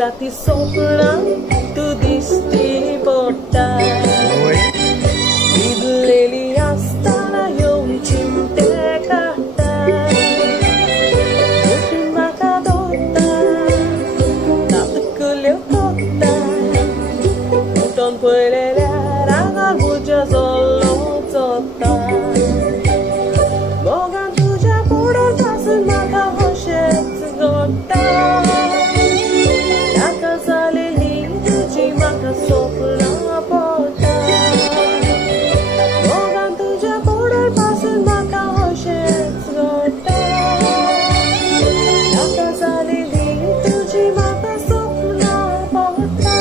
राती स्वप्न तू दिसती पडटा इल्लेली आसतना येवन चिमटे काडटा उठून म्हाका धरता नातकुल्यो कोत्ता उठोन पळयल्यार आंगार म्हज्या जल्लो चोत्ता मोगान तुज्या फुडें पासून म्हाका अशेंच घडटा नाका जालेली तुजी म्हाका स्वप्नां पडटा मोगान तुज्या फुडें पासून म्हाका अशेंच घडटा नाका जालेली तुजी म्हाका स्वप्नां पडटा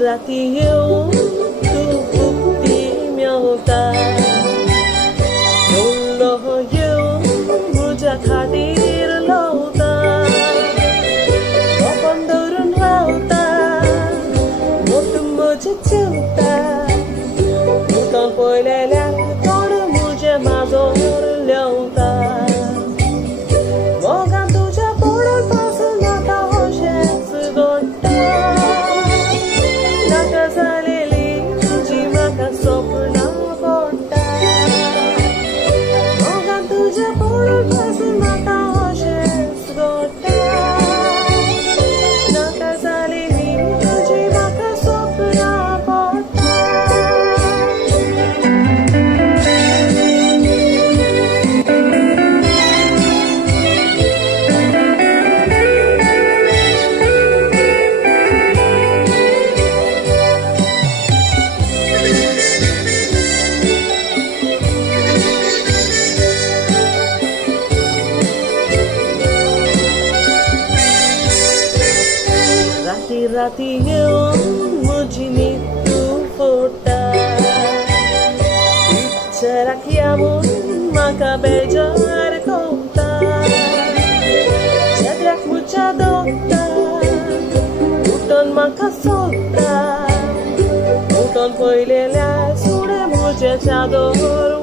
राती येवन तू उक्ती मेवता डोळ्ळो येवन म्हज्या खाटीर लावता कोपन धरून रावता मोठून म्हजें चिवता उठोन पळयल्यार कोण म्हजें माजोर लेवता मोगान तुज्या फुडें पासून म्हाका अशेंच घडटा नाका जालेली तुजी म्हाका स्वप्नां पडटा मोगान तुज्या फुडें पासून म्हाका अशेंच घडटा नाका जालेली तुजी म्हाका स्वप्नां पडटा राती येवन म्हजी न्हीद फोडटा विचाराक या म्हूण म्हाका बेजार कोत्ता शेद्राक म्हज्या दोगता उठोन म्हाका सोदता उठोन पळयल्यार सुणें म्हजें चादर